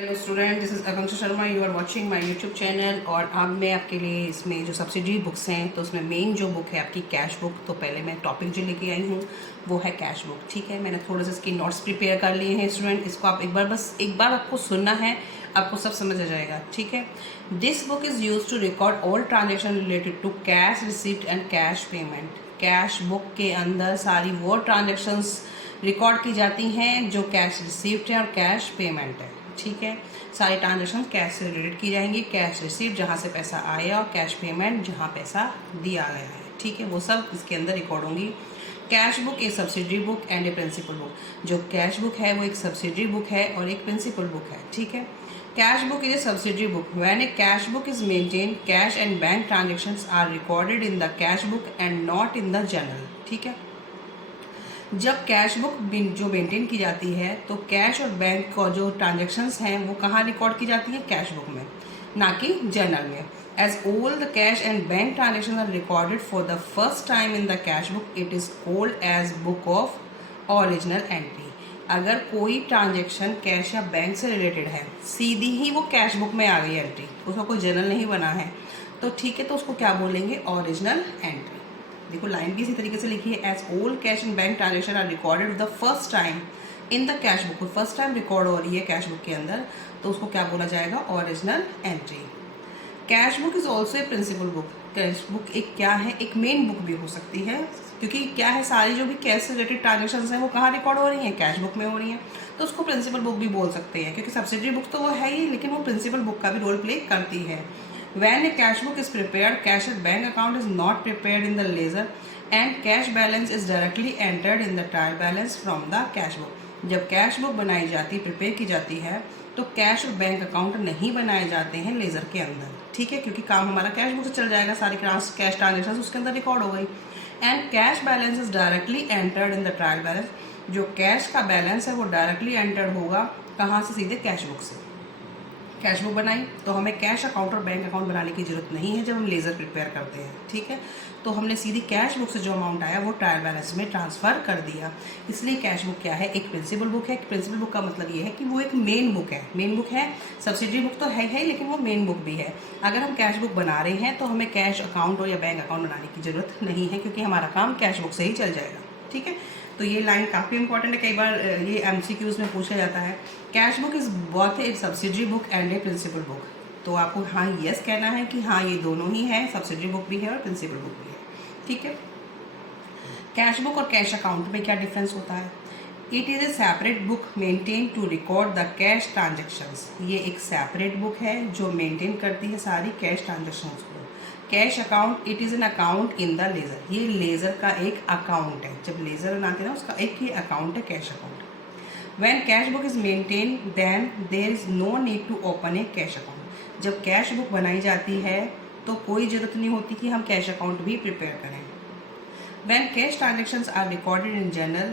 Hello student, this is Akanksha Sharma. You are watching my YouTube channel. और अब मैं आपके लिए इसमें जो सब्सिडरी बुक्स हैं, तो उसमें मेन जो बुक है आपकी कैश बुक। तो पहले मैं टॉपिक जो लेके आई हूँ वो है कैश बुक। ठीक है, मैंने थोड़े से इसकी नोट्स प्रिपेयर कर लिए हैं स्टूडेंट। इसको आप एक बार आपको सुनना है, आपको सब समझ आ जाएगा। ठीक है, this book is use to record all transaction related to cash receipt and cash payment. Cash book के अंदर सारी वो ट्रांजेक्शन्स रिकॉर्ड की जाती हैं जो कैश रिसिप्ट है और कैश पेमेंट है। ठीक है, सारी ट्रांजेक्शन कैश से रिलेटेड की जाएंगी। कैश रिसीप्ट जहाँ से पैसा आया और कैश पेमेंट जहाँ पैसा दिया गया है। ठीक है, वो सब इसके अंदर रिकॉर्ड होंगी। Cash book a subsidiary book and a principal book. जो कैश बुक है वो एक सब्सिडरी बुक है और एक प्रिंसिपल बुक है। ठीक है, cash book is a subsidiary book when a cash book is maintain cash and bank transactions are recorded in the cash book and not in the journal. ठीक है, जब cash book जो maintain की जाती है तो कैश और bank का जो ट्रांजेक्शन्स हैं वो कहाँ रिकॉर्ड की जाती है? कैश बुक में, ना कि जर्नल में। As all the cash and bank transaction are recorded for the first time in the cash book, it is called as book of original entry. अगर कोई ट्रांजेक्शन कैश या बैंक से related है, सीधी ही वो कैश बुक में आ गई entry, उसका कोई जर्नल नहीं बना है, तो ठीक है, तो उसको क्या बोलेंगे? Original entry. देखो लाइन भी इसी तरीके से लिखी है, as old cash and bank transaction are recorded the first time in the cash book. First time record हो रही है कैश बुक के अंदर, तो उसको क्या बोला जाएगा? Original entry. Cash book is also a principal book. Cash book एक क्या है? एक मेन बुक भी हो सकती है, क्योंकि क्या है, सारी जो भी कैश से रिलेटेड ट्रांजेक्शन हैं वो कहाँ रिकॉर्ड हो रही हैं? कैश बुक में हो रही हैं, तो उसको प्रिंसिपल बुक भी बोल सकते हैं, क्योंकि सब्सिडरी बुक तो वो है ही, लेकिन वो प्रिंसिपल बुक का भी रोल प्ले करती है। When a cash book is prepared, cash at bank account is not prepared in the ledger and cash balance is directly entered in the trial balance from the cash book. जब cash book बनाई जाती, prepare की जाती है, तो cash और bank account नहीं बनाए जाते हैं लेजर के अंदर। ठीक है, क्योंकि काम हमारा कैश बुक से चल जाएगा, सारी कैश ट्रांजेक्शन उसके अंदर रिकॉर्ड हो गई। And cash balance is directly entered in the trial balance. जो कैश का बैलेंस है वो डायरेक्टली एंटर्ड होगा कहाँ से? सीधे कैश बुक से। कैश बुक बनाई तो हमें कैश अकाउंट और बैंक अकाउंट बनाने की जरूरत नहीं है जब हम लेज़र प्रिपेयर करते हैं। ठीक है, तो हमने सीधी कैश बुक से जो अमाउंट आया वो ट्रायल बैलेंस में ट्रांसफ़र कर दिया। इसलिए कैश बुक क्या है? एक प्रिंसिपल बुक है। प्रिंसिपल बुक का मतलब ये है कि वो एक मेन बुक है। मेन बुक है, सब्सिडरी बुक तो है ही, लेकिन वो मेन बुक भी है। अगर हम कैश बुक बना रहे हैं तो हमें कैश अकाउंट और या बैंक अकाउंट बनाने की ज़रूरत नहीं है, क्योंकि हमारा काम कैश बुक से ही चल जाएगा। ठीक है, तो ये लाइन काफ़ी इंपॉर्टेंट है, कई बार ये MCQs में पूछा जाता है। Cash book is both a subsidiary book and a principal book. तो आपको हाँ यस कहना है कि हाँ ये दोनों ही है, सब्सिडरी बुक भी है और प्रिंसिपल बुक भी है। ठीक है, कैश बुक और कैश अकाउंट में क्या डिफरेंस होता है? It is a separate book maintain to record the cash transactions. ये एक सेपरेट बुक है जो मेंटेन करती है सारी कैश ट्रांजेक्शन्स को। Cash account, it is an account in the laser. ये लेज़र का एक अकाउंट है, जब लेज़र बनाते हैं ना उसका एक ही अकाउंट है, cash account. When cash book is maintain then there is no need to open a cash account. जब कैश बुक बनाई जाती है तो कोई ज़रूरत नहीं होती कि हम कैश अकाउंट भी प्रिपेयर करें। When cash transactions are recorded in journal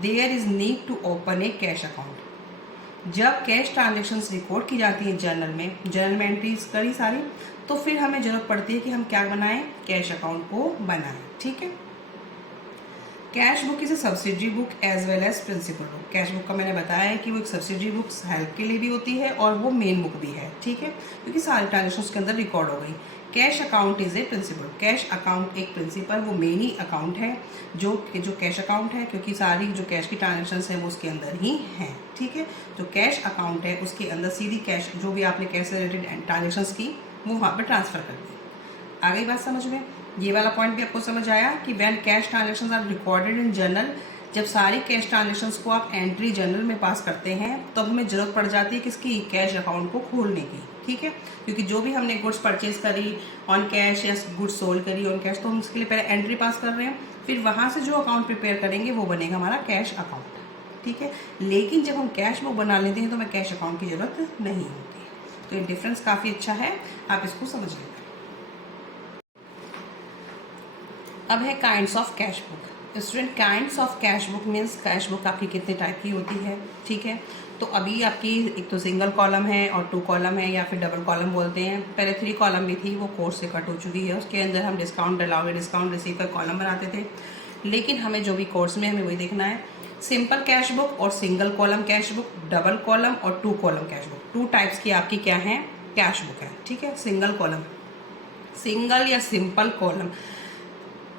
there is need to open a cash account. जब कैश ट्रांजेक्शन्स रिकॉर्ड की जाती हैं जर्नल में एंट्रीज करी सारी, तो फिर हमें जरूरत पड़ती है कि हम क्या बनाएं? कैश अकाउंट को बनाएं। ठीक है, cash book is a subsidiary book as well as principal book. Cash book का मैंने बताया है कि वो एक सब्सिडरी बुक हेल्प के लिए भी होती है और वो मेन बुक भी है। ठीक है, क्योंकि सारी ट्रांजेक्शन उसके अंदर रिकॉर्ड हो गई। Cash account is a principal. Cash account एक प्रिंसिपल, वो मेन ही अकाउंट है जो कैश अकाउंट है, क्योंकि सारी जो कैश की ट्रांजेक्शन्स हैं वो उसके अंदर ही हैं। ठीक है, जो कैश अकाउंट है उसके अंदर सीधी कैश, जो भी आपने कैश से रिलेटेड ट्रांजेक्शन्स की, वो वहाँ पर ट्रांसफ़र कर दी। आ गई बात समझ में? ये वाला पॉइंट भी आपको समझ आया कि when cash transactions are recorded in journal. जब सारी कैश ट्रांजेक्शंस को आप एंट्री जर्नल में पास करते हैं तो हमें ज़रूरत पड़ जाती है किसकी? कैश अकाउंट को खोलने की। ठीक है, क्योंकि जो भी हमने गुड्स परचेज करी ऑन कैश या गुड्स सोल्ड करी ऑन कैश, तो हम उसके लिए पहले एंट्री पास कर रहे हैं, फिर वहाँ से जो अकाउंट प्रिपेयर करेंगे वो बनेगा हमारा कैश अकाउंट। ठीक है, लेकिन जब हम कैश बुक बना लेते हैं तो हमें कैश अकाउंट की ज़रूरत नहीं होती। तो ये डिफरेंस काफ़ी अच्छा है, आप इसको समझ लें। अब है kinds of cash book. Student, kinds of cash book means cash book आपकी कितने टाइप की होती है। ठीक है, तो अभी आपकी एक तो सिंगल कॉलम है और 2 कॉलम है, या फिर डबल कॉलम बोलते हैं। पहले 3 कॉलम भी थी, वो कोर्स से कट हो चुकी है। उसके अंदर हम डिस्काउंट अलाउड, डिस्काउंट रिसीव का कॉलम बनाते थे, लेकिन हमें जो भी कोर्स में हमें वही देखना है। सिंपल कैश बुक और single column cash book, double column और 2 कॉलम कैश बुक, 2 टाइप्स की आपकी क्या है, कैश बुक है। ठीक है, सिंगल कॉलम, सिंगल या सिंपल कॉलम,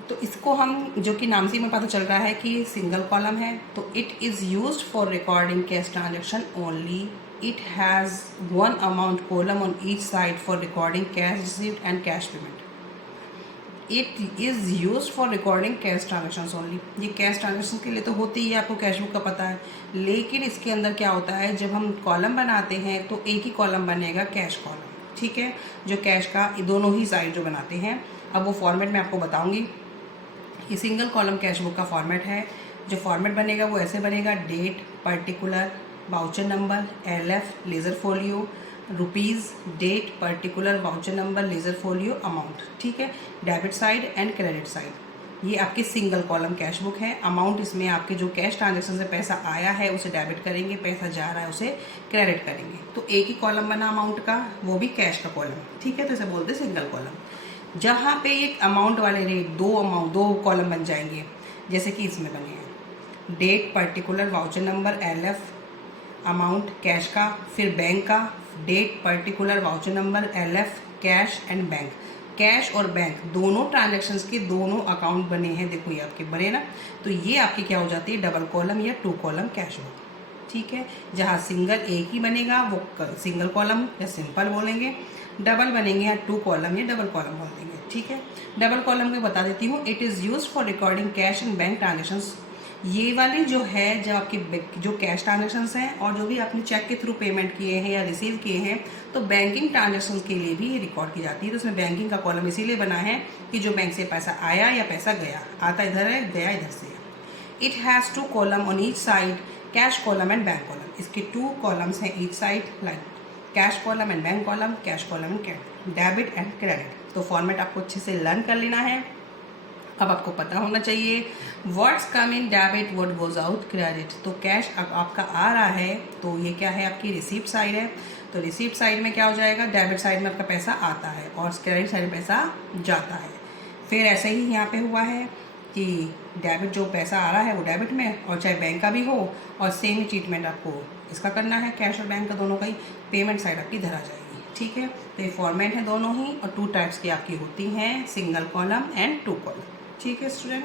तो इसको हम, जो कि नाम से हमें पता चल रहा है कि सिंगल कॉलम है, तो it is used for recording cash transaction only. It has one amount column on each side for recording cash received and cash payment. It is use for recording cash transaction only. ये cash transaction के लिए तो होती ही है, आपको cash book का पता है, लेकिन इसके अंदर क्या होता है, जब हम कॉलम बनाते हैं तो एक ही कॉलम बनेगा कैश कॉलम। ठीक है, जो कैश का दोनों ही साइड जो बनाते हैं, अब वो फॉर्मेट मैं आपको बताऊंगी। ये सिंगल कॉलम कैश बुक का फॉर्मेट है। जो फॉर्मेट बनेगा वो ऐसे बनेगा, date, particular, voucher number, LF, ledger folio, rupees, date, particular, voucher number, ledger folio, amount. ठीक है, debit side and credit side. ये आपकी सिंगल कॉलम कैश बुक है। अमाउंट इसमें आपके जो कैश ट्रांजेक्शन से पैसा आया है उसे डेबिट करेंगे, पैसा जा रहा है उसे क्रेडिट करेंगे। तो एक ही कॉलम बना अमाउंट का, वो भी कैश का कॉलम। ठीक है, तो इसे बोलते हैं सिंगल कॉलम। जहाँ पे एक अमाउंट वाले रेट दो कॉलम बन जाएंगे, जैसे कि इसमें बने हैं, date, particular, voucher number, LF, amount cash का, फिर बैंक का, date, particular, voucher number, LF, cash and bank. Cash और बैंक दोनों ट्रांजैक्शंस के दोनों अकाउंट बने हैं, देखो ये आपके बने ना, तो ये आपकी क्या हो जाती है, डबल कॉलम या 2 कॉलम कैश बुक। ठीक है, जहाँ सिंगल एक ही बनेगा वो सिंगल कॉलम या सिंपल बोलेंगे, डबल बनेंगे या 2 कॉलम या डबल कॉलम बोल देंगे। ठीक है, डबल कॉलम को बता देती हूँ। It is use for recording cash and bank transactions. ये वाली जो है, जब आपकी जो कैश ट्रांजेक्शंस हैं और जो भी आपने चेक के थ्रू पेमेंट किए हैं या रिसीव किए हैं, तो बैंकिंग ट्रांजेक्शंस के लिए भी ये रिकॉर्ड की जाती है। तो उसमें बैंकिंग का कॉलम इसीलिए बना है कि जो बैंक से पैसा आया या पैसा गया, आता इधर है, गया इधर से है। It has 2 column on each side, cash column and bank column. इसके 2 कॉलम्स हैं each side, like cash column and bank column, cash column and debit and credit. तो फॉर्मेट आपको अच्छे से लर्न कर लेना है। अब आपको पता होना चाहिए what's come in debit, what goes out credit. तो कैश अब आपका आ रहा है, तो ये क्या है, आपकी रिसीप्ट साइड है। तो रिसीप्ट साइड में क्या हो जाएगा, डेबिट साइड में आपका पैसा आता है और क्रेडिट साइड में पैसा जाता है। फिर ऐसे ही यहाँ पे हुआ है कि डेबिट जो पैसा आ रहा है वो डेबिट में, और चाहे बैंक का भी हो, और सेम ही ट्रीटमेंट आपको इसका करना है, कैश और बैंक का दोनों का ही। पेमेंट साइड आपकी इधर आ जाएगी। ठीक है, तो ये फॉर्मेट है दोनों ही, और 2 टाइप्स की आपकी होती हैं, सिंगल कॉलम एंड 2 कॉलम। ठीक है स्टूडेंट।